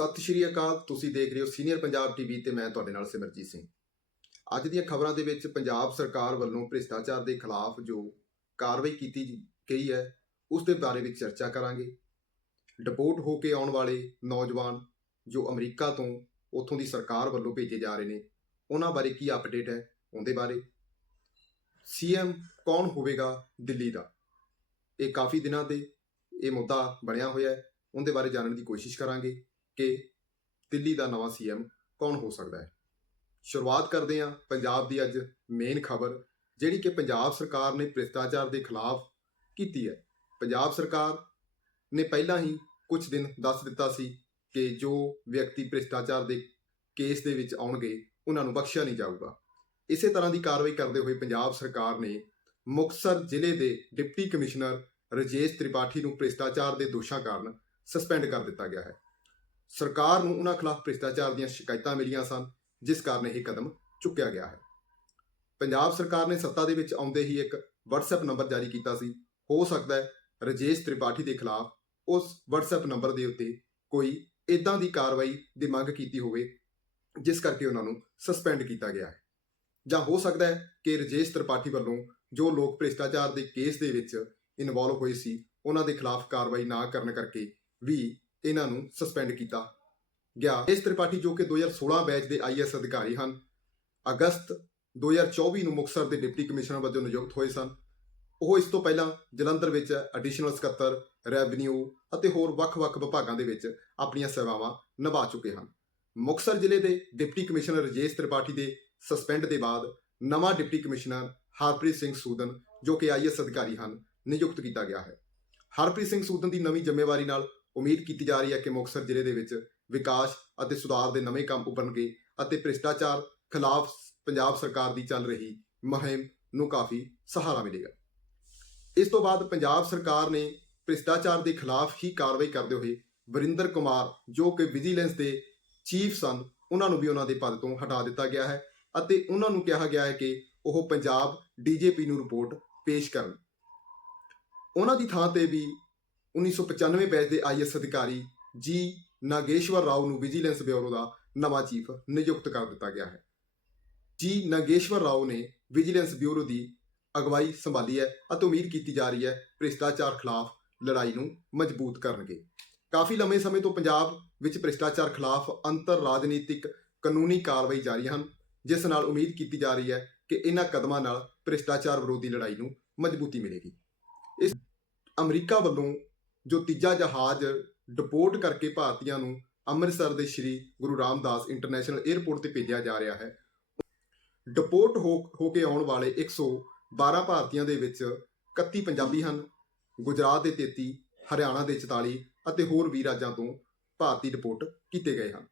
ਸਤਿ ਸ਼੍ਰੀ ਅਕਾਲ, ਤੁਸੀਂ ਦੇਖ ਰਹੇ ਹੋ ਸੀਨੀਅਰ ਪੰਜਾਬ ਟੀਵੀ ਤੇ ਮੈਂ ਤੁਹਾਡੇ ਨਾਲ ਸਿਮਰਜੀਤ ਸਿੰਘ। ਅੱਜ ਦੀਆਂ ਖਬਰਾਂ ਦੇ ਵਿੱਚ ਪੰਜਾਬ ਸਰਕਾਰ ਵੱਲੋਂ ਭ੍ਰਿਸ਼ਟਾਚਾਰ ਦੇ ਖਿਲਾਫ ਜੋ ਕਾਰਵਾਈ ਕੀਤੀ ਗਈ ਹੈ, ਉਸ ਦੇ ਬਾਰੇ ਵਿੱਚ ਚਰਚਾ ਕਰਾਂਗੇ। ਡਿਪੋਰਟ ਹੋ ਕੇ ਆਉਣ ਵਾਲੇ ਨੌਜਵਾਨ ਜੋ ਅਮਰੀਕਾ ਤੋਂ ਉੱਥੋਂ ਦੀ ਸਰਕਾਰ ਵੱਲੋਂ ਭੇਜੇ ਜਾ ਰਹੇ ਨੇ, ਉਹਨਾਂ ਬਾਰੇ ਕੀ ਅਪਡੇਟ ਹੈ, ਉਹਦੇ ਬਾਰੇ। ਸੀਐਮ ਕੌਣ ਹੋਵੇਗਾ ਦਿੱਲੀ ਦਾ? ਇਹ ਕਾਫੀ ਦਿਨਾਂ 'ਤੇ ਇਹ ਮੁੱਦਾ ਬਣਿਆ ਹੋਇਆ ਹੈ, ਉਹਦੇ ਬਾਰੇ ਜਾਣਨ ਦੀ ਕੋਸ਼ਿਸ਼ ਕਰਾਂਗੇ। ਕਿ ਦਿੱਲੀ ਦਾ ਨਵਾਂ ਸੀਐਮ ਕੌਣ ਹੋ ਸਕਦਾ ਹੈ? ਸ਼ੁਰੂਆਤ ਕਰਦੇ ਹਾਂ ਪੰਜਾਬ ਦੀ ਅੱਜ ਮੇਨ ਖਬਰ, ਜਿਹੜੀ ਕਿ ਪੰਜਾਬ ਸਰਕਾਰ ਨੇ ਭ੍ਰਿਸ਼ਟਾਚਾਰ ਦੇ ਖਿਲਾਫ ਕੀਤੀ ਹੈ। ਪੰਜਾਬ ਸਰਕਾਰ ਨੇ ਪਹਿਲਾਂ ਹੀ ਕੁਝ ਦਿਨ ਦੱਸ ਦਿੱਤਾ ਸੀ ਕਿ ਜੋ ਵਿਅਕਤੀ ਭ੍ਰਿਸ਼ਟਾਚਾਰ ਦੇ ਕੇਸ ਦੇ ਵਿੱਚ ਆਉਣਗੇ, ਉਹਨਾਂ ਨੂੰ ਬਖਸ਼ਿਆ ਨਹੀਂ ਜਾਊਗਾ। ਇਸੇ ਤਰ੍ਹਾਂ ਦੀ ਕਾਰਵਾਈ ਕਰਦੇ ਹੋਏ ਪੰਜਾਬ ਸਰਕਾਰ ਨੇ ਮੁਕਤਸਰ ਜ਼ਿਲ੍ਹੇ ਦੇ ਡਿਪਟੀ ਕਮਿਸ਼ਨਰ ਰਜੇਸ਼ ਤ੍ਰਿਪਾਠੀ ਨੂੰ ਭ੍ਰਿਸ਼ਟਾਚਾਰ ਦੇ ਦੋਸ਼ਾਂ ਕਾਰਨ ਸਸਪੈਂਡ ਕਰ ਦਿੱਤਾ ਗਿਆ ਹੈ। ਸਰਕਾਰ ਨੂੰ ਉਹਨਾਂ ਖਿਲਾਫ ਭ੍ਰਿਸ਼ਟਾਚਾਰ ਦੀਆਂ ਸ਼ਿਕਾਇਤਾਂ ਮਿਲੀਆਂ ਸਨ, ਜਿਸ ਕਾਰਨ ਇਹ ਕਦਮ ਚੁੱਕਿਆ ਗਿਆ ਹੈ। ਪੰਜਾਬ ਸਰਕਾਰ ਨੇ ਸੱਤਾ ਦੇ ਵਿੱਚ ਆਉਂਦੇ ਹੀ ਇੱਕ WhatsApp ਨੰਬਰ ਜਾਰੀ ਕੀਤਾ ਸੀ। ਹੋ ਸਕਦਾ ਹੈ ਰਜੇਸ਼ ਤ੍ਰਿਪਾਠੀ ਦੇ ਖਿਲਾਫ ਉਸ WhatsApp ਨੰਬਰ ਦੇ ਉੱਤੇ ਕੋਈ ਇਦਾਂ ਦੀ ਕਾਰਵਾਈ ਦੀ ਮੰਗ ਕੀਤੀ ਹੋਵੇ, ਜਿਸ ਕਰਕੇ ਉਹਨਾਂ ਨੂੰ ਸਸਪੈਂਡ ਕੀਤਾ ਗਿਆ ਹੈ। ਜਾਂ ਹੋ ਸਕਦਾ ਹੈ ਕਿ ਰਜੇਸ਼ ਤ੍ਰਿਪਾਠੀ ਵੱਲੋਂ ਜੋ ਲੋਕ ਭ੍ਰਿਸ਼ਟਾਚਾਰ ਦੇ ਕੇਸ ਦੇ ਵਿੱਚ ਇਨਵੋਲਵ ਹੋਏ ਸੀ, ਉਹਨਾਂ ਦੇ ਖਿਲਾਫ ਕਾਰਵਾਈ ਨਾ ਕਰਨ ਕਰਕੇ ਵੀ ਇਹਨਾਂ ਨੂੰ ਸਸਪੈਂਡ ਕੀਤਾ। ਗਿਆ। ਇਸ ਤ੍ਰਿਪਾਠੀ ਜੋ ਕਿ 2016 ਬੈਚ ਦੇ ਆਈਐਸ ਅਧਿਕਾਰੀ ਹਨ, ਅਗਸਤ 2024 ਨੂੰ ਮੁਕਤਸਰ ਦੇ ਡਿਪਟੀ ਕਮਿਸ਼ਨਰ ਵਜੋਂ ਨਿਯੁਕਤ ਹੋਏ ਸਨ। ਉਹ ਇਸ ਤੋਂ ਪਹਿਲਾਂ ਜਲੰਧਰ ਵਿੱਚ ਐਡੀਸ਼ਨਲ ਸਕੱਤਰ ਰੈਵਨਿਊ ਅਤੇ ਹੋਰ ਵੱਖ-ਵੱਖ ਵਿਭਾਗਾਂ ਦੇ ਵਿੱਚ ਆਪਣੀਆਂ ਸੇਵਾਵਾਂ ਨਿਭਾ ਚੁੱਕੇ ਹਨ। ਮੁਕਤਸਰ ਜ਼ਿਲ੍ਹੇ ਦੇ ਡਿਪਟੀ ਕਮਿਸ਼ਨਰ ਰਜੇਸ਼ ਤ੍ਰਿਪਾਠੀ ਦੇ ਸਸਪੈਂਡ ਦੇ ਬਾਅਦ ਨਵਾਂ ਡਿਪਟੀ ਕਮਿਸ਼ਨਰ ਹਰਪ੍ਰੀਤ ਸਿੰਘ ਸੂਦਨ, ਜੋ ਕਿ ਆਈਐਸ ਅਧਿਕਾਰੀ ਹਨ, ਨਿਯੁਕਤ ਕੀਤਾ ਗਿਆ ਹੈ। ਹਰਪ੍ਰੀਤ ਸਿੰਘ ਸੂਦਨ ਦੀ ਨਵੀਂ ਜ਼ਿੰਮੇਵਾਰੀ ਨਾਲ ਉਮੀਦ ਕੀਤੀ ਜਾ ਰਹੀ ਹੈ ਕਿ ਮੁਕਤਸਰ ਜ਼ਿਲ੍ਹੇ ਦੇ ਵਿੱਚ ਵਿਕਾਸ ਅਤੇ ਸੁਧਾਰ ਦੇ ਨਵੇਂ ਕੰਮ ਉੱਭਰਨਗੇ ਅਤੇ ਭ੍ਰਿਸ਼ਟਾਚਾਰ ਖਿਲਾਫ ਪੰਜਾਬ ਸਰਕਾਰ ਦੀ ਚੱਲ ਰਹੀ ਮੁਹਿੰਮ ਨੂੰ ਕਾਫੀ ਸਹਾਰਾ ਮਿਲੇਗਾ। ਇਸ ਤੋਂ ਬਾਅਦ ਪੰਜਾਬ ਸਰਕਾਰ ਨੇ ਭ੍ਰਿਸ਼ਟਾਚਾਰ ਦੇ ਖਿਲਾਫ ਹੀ ਕਾਰਵਾਈ ਕਰਦੇ ਹੋਏ ਵਰਿੰਦਰ ਕੁਮਾਰ, ਜੋ ਕਿ ਵਿਜੀਲੈਂਸ ਦੇ ਚੀਫ ਸਨ, ਉਹਨਾਂ ਨੂੰ ਵੀ ਉਹਨਾਂ ਦੇ ਪਦ ਤੋਂ ਹਟਾ ਦਿੱਤਾ ਗਿਆ ਹੈ ਅਤੇ ਉਹਨਾਂ ਨੂੰ ਕਿਹਾ ਗਿਆ ਹੈ ਕਿ ਉਹ ਪੰਜਾਬ ਡੀਜੀਪੀ ਨੂੰ ਰਿਪੋਰਟ ਪੇਸ਼ ਕਰਨ। ਉਹਨਾਂ ਦੀ ਥਾਂ ਤੇ ਵੀ 1995 ਬੈਚ ਦੇ ਆਈਐਸ ਅਧਿਕਾਰੀ ਜੀ ਨਾਗੇਸ਼ਵਰ ਰਾਓ ਨੂੰ ਵਿਜੀਲੈਂਸ ਬਿਊਰੋ ਦਾ ਨਵਾਂ ਚੀਫ ਨਿਯੁਕਤ ਕਰ ਦਿੱਤਾ ਗਿਆ ਹੈ। ਜੀ ਨਾਗੇਸ਼ਵਰ ਰਾਓ ਨੇ ਵਿਜੀਲੈਂਸ ਬਿਊਰੋ ਦੀ ਅਗਵਾਈ ਸੰਭਾਲੀ ਹੈ ਅਤੇ ਉਮੀਦ ਕੀਤੀ ਜਾ ਰਹੀ ਹੈ ਭ੍ਰਿਸ਼ਟਾਚਾਰ ਖਿਲਾਫ ਲੜਾਈ ਨੂੰ ਮਜ਼ਬੂਤ ਕਰਨਗੇ। ਕਾਫੀ ਲੰਮੇ ਸਮੇਂ ਤੋਂ ਪੰਜਾਬ ਵਿੱਚ ਭ੍ਰਿਸ਼ਟਾਚਾਰ ਖਿਲਾਫ ਅੰਤਰ ਰਾਜਨੀਤਿਕ ਕਾਨੂੰਨੀ ਕਾਰਵਾਈ ਜਾਰੀ ਹਨ, ਜਿਸ ਨਾਲ ਉਮੀਦ ਕੀਤੀ ਜਾ ਰਹੀ ਹੈ ਕਿ ਇਹਨਾਂ ਕਦਮਾਂ ਨਾਲ ਭ੍ਰਿਸ਼ਟਾਚਾਰ ਵਿਰੋਧੀ ਲੜਾਈ ਨੂੰ ਮਜ਼ਬੂਤੀ ਮਿਲੇਗੀ। ਇਸ ਅਮਰੀਕਾ ਵੱਲੋਂ ਜੋ ਤੀਜਾ ਜਹਾਜ਼ ਡਿਪੋਰਟ ਕਰਕੇ ਭਾਰਤੀਆਂ ਨੂੰ ਅੰਮ੍ਰਿਤਸਰ ਦੇ ਸ਼੍ਰੀ ਗੁਰੂ ਰਾਮਦਾਸ ਇੰਟਰਨੈਸ਼ਨਲ 에ਅਰਪੋਰਟ ਤੇ ਭੇਜਿਆ ਜਾ ਰਿਹਾ ਹੈ। ਡਿਪੋਰਟ ਹੋ ਹੋ ਕੇ ਆਉਣ ਵਾਲੇ 112 ਭਾਰਤੀਆਂ ਦੇ ਵਿੱਚ 31 ਪੰਜਾਬੀ ਹਨ, ਗੁਜਰਾਤ ਦੇ 33 ਹਰਿਆਣਾ ਦੇ 44 ਅਤੇ ਹੋਰ ਵੀ ਰਾਜਾਂ ਤੋਂ ਭਾਰਤੀ ਡਿਪੋਰਟ ਕੀਤੇ ਗਏ ਹਨ।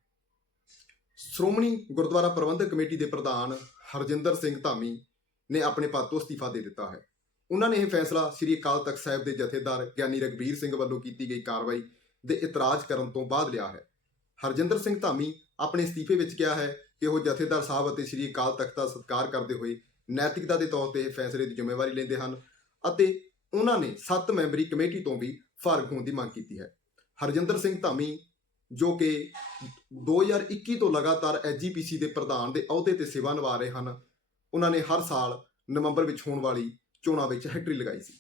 ਸ਼੍ਰੋਮਣੀ ਗੁਰਦੁਆਰਾ ਪ੍ਰਬੰਧਕ ਕਮੇਟੀ ਦੇ ਪ੍ਰਧਾਨ ਹਰਜਿੰਦਰ ਸਿੰਘ ਧਾਮੀ ਨੇ ਆਪਣੇ ਪਦ ਤੋਂ ਅਸਤੀਫਾ ਦੇ ਦਿੱਤਾ ਹੈ। ਉਹਨਾਂ ਨੇ ਇਹ ਫੈਸਲਾ ਸ੍ਰੀ ਅਕਾਲ ਤਖਤ ਸਾਹਿਬ ਦੇ ਜਥੇਦਾਰ ਗਿਆਨੀ ਰਗਬੀਰ ਸਿੰਘ ਵੱਲੋਂ ਕੀਤੀ ਗਈ ਕਾਰਵਾਈ ਦੇ ਇਤਰਾਜ਼ ਕਰਨ ਤੋਂ ਬਾਅਦ ਲਿਆ ਹੈ। ਹਰਜਿੰਦਰ ਸਿੰਘ ਧਾਮੀ ਆਪਣੇ ਅਸਤੀਫੇ ਵਿੱਚ ਕਿਹਾ ਹੈ ਕਿ ਉਹ ਜਥੇਦਾਰ ਸਾਹਿਬ ਅਤੇ ਸ੍ਰੀ ਅਕਾਲ ਤਖਤ ਦਾ ਸਤਿਕਾਰ ਕਰਦੇ ਹੋਏ ਨੈਤਿਕਤਾ ਦੇ ਤੌਰ ਤੇ ਇਹ ਫੈਸਲੇ ਦੀ ਜ਼ਿੰਮੇਵਾਰੀ ਲੈਂਦੇ ਹਨ ਅਤੇ ਉਹਨਾਂ ਨੇ 7 ਮੈਂਬਰੀ ਕਮੇਟੀ ਤੋਂ ਵੀ ਫਾਰਗ ਹੋਣ ਦੀ ਮੰਗ ਕੀਤੀ ਹੈ। ਹਰਜਿੰਦਰ ਸਿੰਘ ਧਾਮੀ, ਜੋ ਕਿ 2021 ਤੋਂ ਲਗਾਤਾਰ ਐਜੀਪੀਸੀ ਦੇ ਪ੍ਰਧਾਨ ਦੇ ਅਹੁਦੇ ਤੇ ਸੇਵਾ ਨਿਭਾ ਰਹੇ ਹਨ, ਉਹਨਾਂ ਨੇ ਹਰ ਸਾਲ ਨਵੰਬਰ ਵਿੱਚ ਹੋਣ ਵਾਲੀ ਚੋਣਾਂ ਵਿੱਚ ਹੈਟਰੀ ਲਗਾਈ ਸੀ।